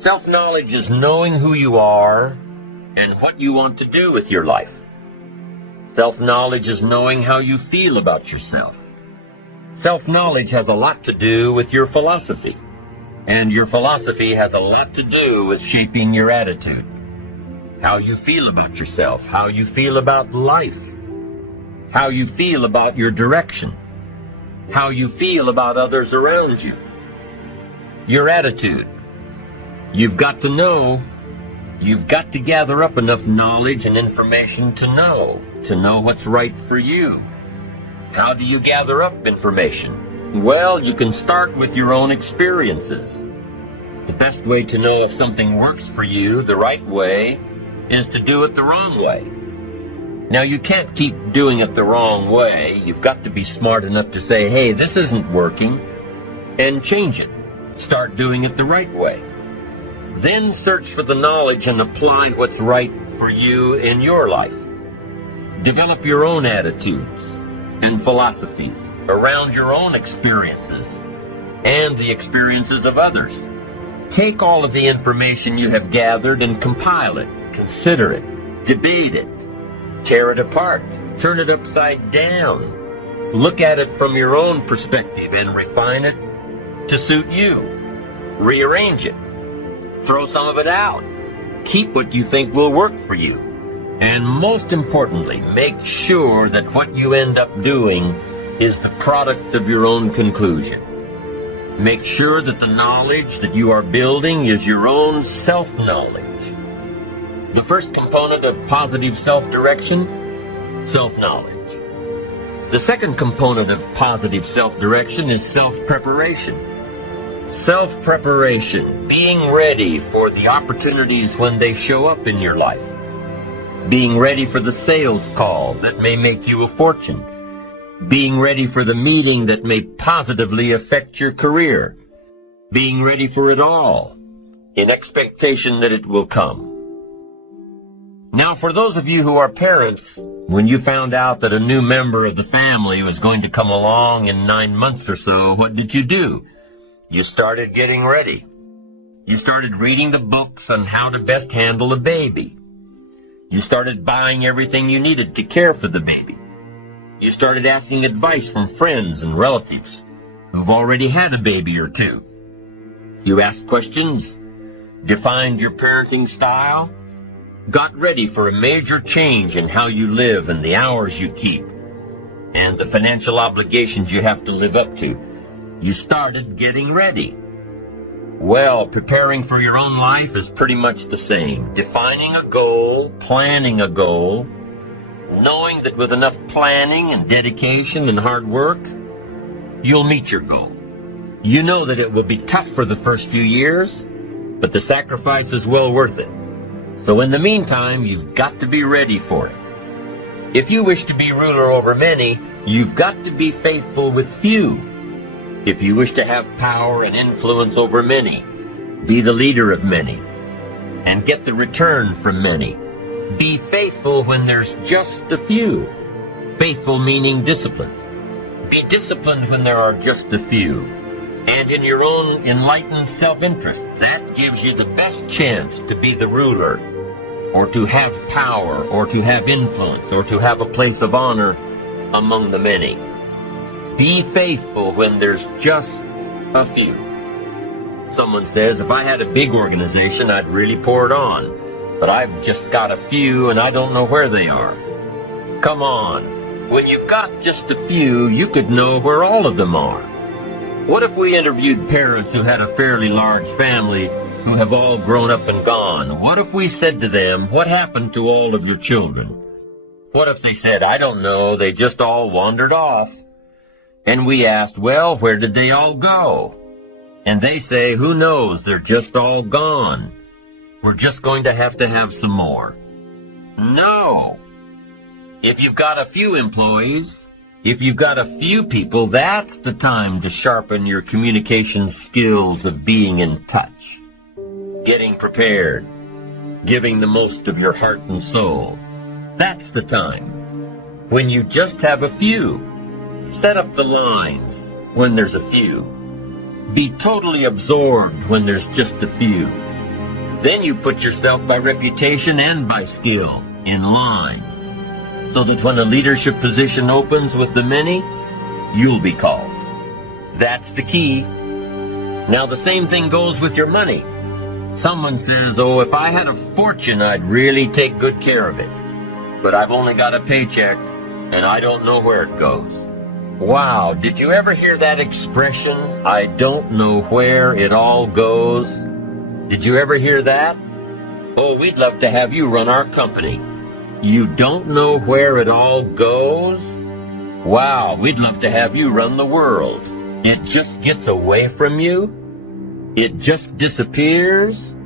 Self-knowledge is knowing who you are and what you want to do with your life. Self-knowledge is knowing how you feel about yourself. Self-knowledge has a lot to do with your philosophy, and your philosophy has a lot to do with shaping your attitude. How you feel about yourself, how you feel about life, how you feel about your direction, how you feel about others around you. Your attitude. You've got to know. You've got to gather up enough knowledge and information to know what's right for you. How do you gather up information? Well, you can start with your own experiences. The best way to know if something works for you the right way is to do it the wrong way. Now, you can't keep doing it the wrong way. You've got to be smart enough to say, hey, this isn't working, and change it. Start doing it the right way. Then search for the knowledge and apply what's right for you in your life. Develop your own attitudes and philosophies around your own experiences and the experiences of others. Take all of the information you have gathered and compile it, consider it, debate it, tear it apart, turn it upside down. Look at it from your own perspective and refine it to suit you. Rearrange it. Throw some of it out. Keep what you think will work for you. And most importantly, make sure that what you end up doing is the product of your own conclusion. Make sure that the knowledge that you are building is your own self-knowledge. The first component of positive self-direction, self-knowledge. The second component of positive self-direction is self-preparation. Self-preparation, being ready for the opportunities when they show up in your life. Being ready for the sales call that may make you a fortune. Being ready for the meeting that may positively affect your career. Being ready for it all, in expectation that it will come. Now, for those of you who are parents, when you found out that a new member of the family was going to come along in 9 months or so, what did you do? You started getting ready. You started reading the books on how to best handle a baby. You started buying everything you needed to care for the baby. You started asking advice from friends and relatives who've already had a baby or two. You asked questions, defined your parenting style, got ready for a major change in how you live and the hours you keep, and the financial obligations you have to live up to. You started getting ready. Well, preparing for your own life is pretty much the same. Defining a goal, planning a goal, knowing that with enough planning and dedication and hard work, you'll meet your goal. You know that it will be tough for the first few years, but the sacrifice is well worth it. So in the meantime, you've got to be ready for it. If you wish to be ruler over many, you've got to be faithful with few. If you wish to have power and influence over many, be the leader of many, and get the return from many. Be faithful when there's just a few. Faithful meaning disciplined. Be disciplined when there are just a few. And in your own enlightened self-interest, that gives you the best chance to be the ruler, or to have power, or to have influence, or to have a place of honor among the many. Be faithful when there's just a few. Someone says, if I had a big organization, I'd really pour it on. But I've just got a few and I don't know where they are. Come on. When you've got just a few, you could know where all of them are. What if we interviewed parents who had a fairly large family who have all grown up and gone? What if we said to them, what happened to all of your children? What if they said, I don't know, they just all wandered off? And we asked, well, where did they all go? And they say, who knows, they're just all gone. We're just going to have some more. No. If you've got a few employees, if you've got a few people, that's the time to sharpen your communication skills of being in touch, getting prepared, giving the most of your heart and soul. That's the time. When you just have a few, set up the lines when there's a few. Be totally absorbed when there's just a few. Then you put yourself by reputation and by skill in line, so that when a leadership position opens with the many, you'll be called. That's the key. Now the same thing goes with your money. Someone says, oh, if I had a fortune, I'd really take good care of it. But I've only got a paycheck, and I don't know where it goes. Wow, did you ever hear that expression, I don't know where it all goes? Did you ever hear that? Oh, we'd love to have you run our company. You don't know where it all goes? Wow, we'd love to have you run the world. It just gets away from you? It just disappears?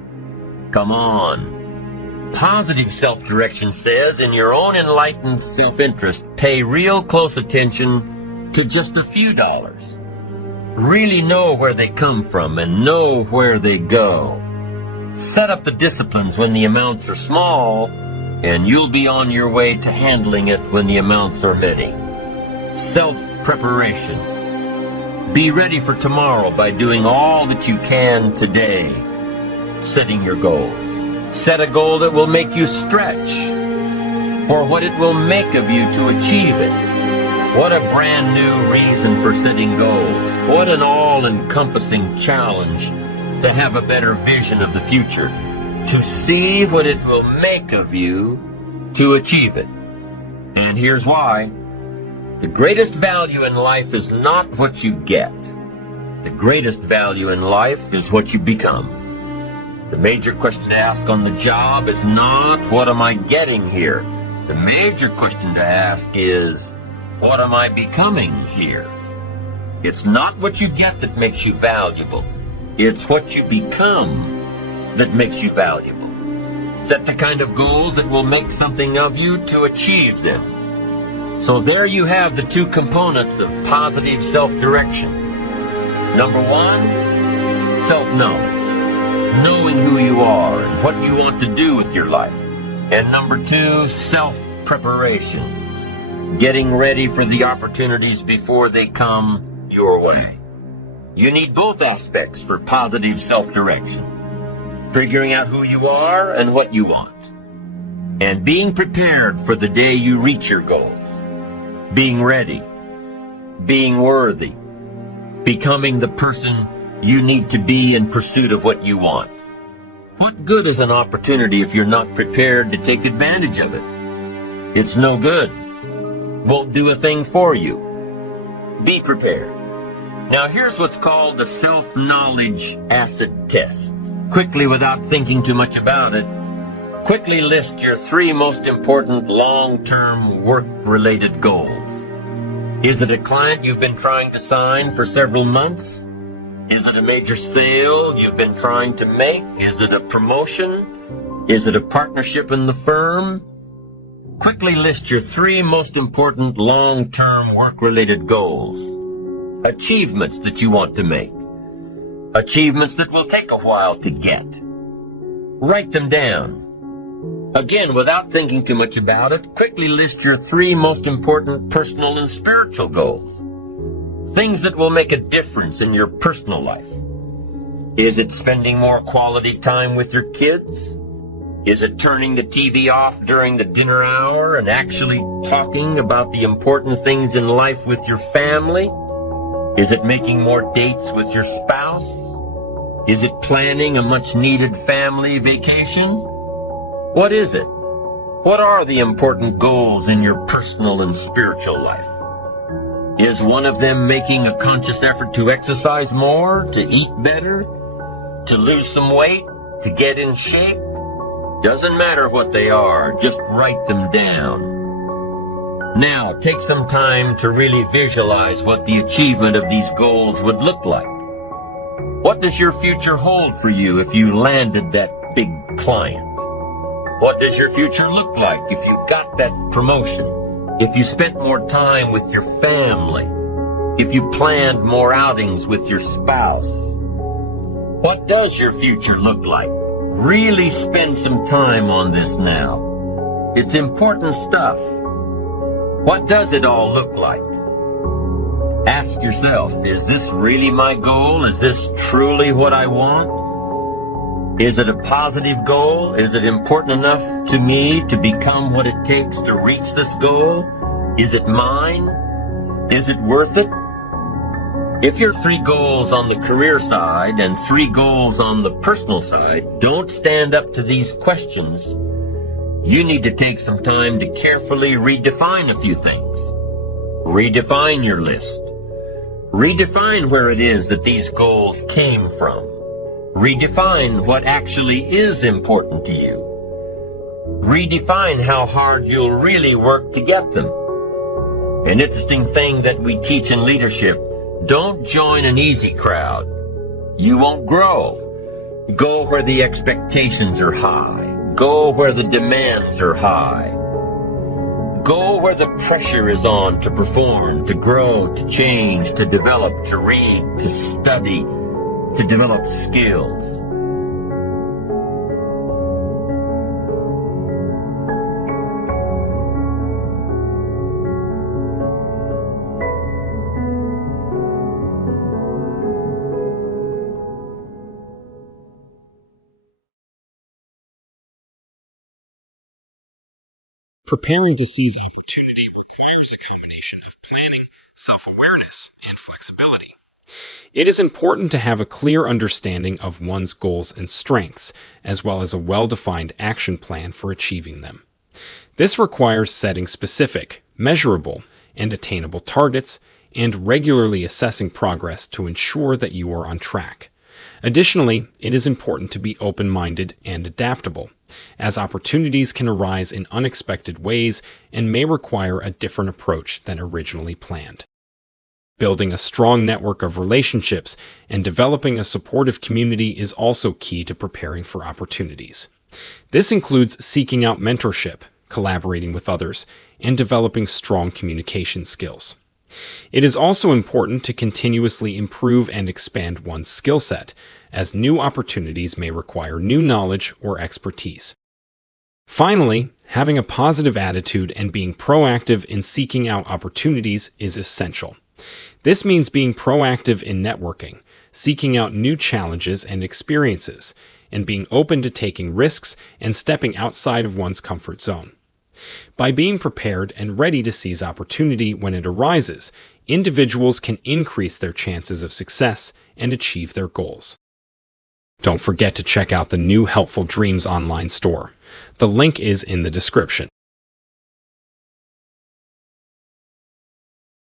Come on. Positive self-direction says, in your own enlightened self-interest, pay real close attention to just a few dollars. Really know where they come from and know where they go. Set up the disciplines when the amounts are small, and you'll be on your way to handling it when the amounts are many. Self-preparation. Be ready for tomorrow by doing all that you can today. Setting your goals. Set a goal that will make you stretch for what it will make of you to achieve it. What a brand new reason for setting goals. What an all-encompassing challenge to have a better vision of the future. To see what it will make of you to achieve it. And here's why. The greatest value in life is not what you get. The greatest value in life is what you become. The major question to ask on the job is not, what am I getting here? The major question to ask is, what am I becoming here? It's not what you get that makes you valuable. It's what you become that makes you valuable. Set the kind of goals that will make something of you to achieve them. So there you have the two components of positive self-direction. Number one, self-knowledge. Knowing who you are and what you want to do with your life. And number two, self-preparation. Getting ready for the opportunities before they come your way. You need both aspects for positive self-direction. Figuring out who you are and what you want. And being prepared for the day you reach your goals. Being ready. Being worthy. Becoming the person you need to be in pursuit of what you want. What good is an opportunity if you're not prepared to take advantage of it? It's no good. Won't do a thing for you. Be prepared. Now here's what's called the self-knowledge acid test. Quickly, without thinking too much about it, quickly list your 3 most important long-term work-related goals. Is it a client you've been trying to sign for several months? Is it a major sale you've been trying to make? Is it a promotion? Is it a partnership in the firm? Quickly list your 3 most important long-term work-related goals. Achievements that you want to make. Achievements that will take a while to get. Write them down. Again, without thinking too much about it, quickly list your 3 most important personal and spiritual goals. Things that will make a difference in your personal life. Is it spending more quality time with your kids? Is it turning the TV off during the dinner hour and actually talking about the important things in life with your family? Is it making more dates with your spouse? Is it planning a much-needed family vacation? What is it? What are the important goals in your personal and spiritual life? Is one of them making a conscious effort to exercise more, to eat better, to lose some weight, to get in shape? Doesn't matter what they are, just write them down. Now, take some time to really visualize what the achievement of these goals would look like. What does your future hold for you if you landed that big client? What does your future look like if you got that promotion? If you spent more time with your family? If you planned more outings with your spouse? What does your future look like? Really spend some time on this now. It's important stuff. What does it all look like? Ask yourself, is this really my goal? Is this truly what I want? Is it a positive goal? Is it important enough to me to become what it takes to reach this goal? Is it mine? Is it worth it? If your 3 goals on the career side and 3 goals on the personal side don't stand up to these questions, you need to take some time to carefully redefine a few things. Redefine your list. Redefine where it is that these goals came from. Redefine what actually is important to you. Redefine how hard you'll really work to get them. An interesting thing that we teach in leadership: don't join an easy crowd. You won't grow. Go where the expectations are high. Go where the demands are high. Go where the pressure is on to perform, to grow, to change, to develop, to read, to study, to develop skills. Preparing to seize opportunity requires a combination of planning, self-awareness, and flexibility. It is important to have a clear understanding of one's goals and strengths, as well as a well-defined action plan for achieving them. This requires setting specific, measurable, and attainable targets, and regularly assessing progress to ensure that you are on track. Additionally, it is important to be open-minded and adaptable, as opportunities can arise in unexpected ways and may require a different approach than originally planned. Building a strong network of relationships and developing a supportive community is also key to preparing for opportunities. This includes seeking out mentorship, collaborating with others, and developing strong communication skills. It is also important to continuously improve and expand one's skill set, as new opportunities may require new knowledge or expertise. Finally, having a positive attitude and being proactive in seeking out opportunities is essential. This means being proactive in networking, seeking out new challenges and experiences, and being open to taking risks and stepping outside of one's comfort zone. By being prepared and ready to seize opportunity when it arises, individuals can increase their chances of success and achieve their goals. Don't forget to check out the new Helpful Dreams online store. The link is in the description.